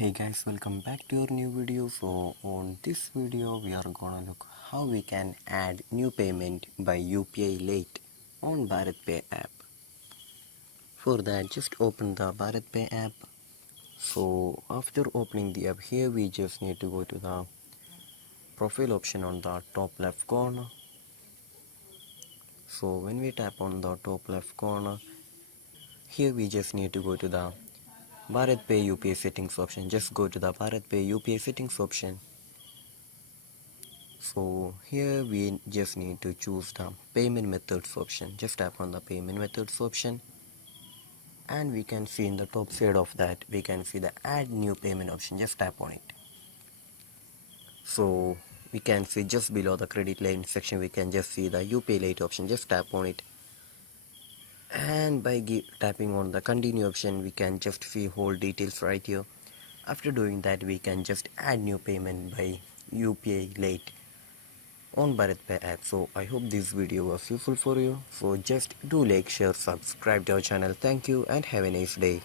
Hey guys, welcome back to your new video. So on this video we are gonna look how we can add new payment by UPI Lite on Bharatpe app. For that, just open the Bharatpe app. So after opening the app, here we just need to go to the profile option on the top left corner. So when we tap on the top left corner, here we just need to go to the Bharatpe UPI settings option. Just go to the Bharatpe UPI settings option. So here we just need to choose the payment methods option. Just tap on the payment methods option, and we can see in the top side of that we can see the add new payment option. Just tap on it. So we can see just below the credit line section we can just see the UPI Lite option. Just tap on it, and by tapping on the continue option we can just see whole details right here. After doing that, we can just add new payment by UPI Lite on Bharatpe app. So I hope this video was useful for you. So just do like, share, subscribe to our channel. Thank you and have a nice day.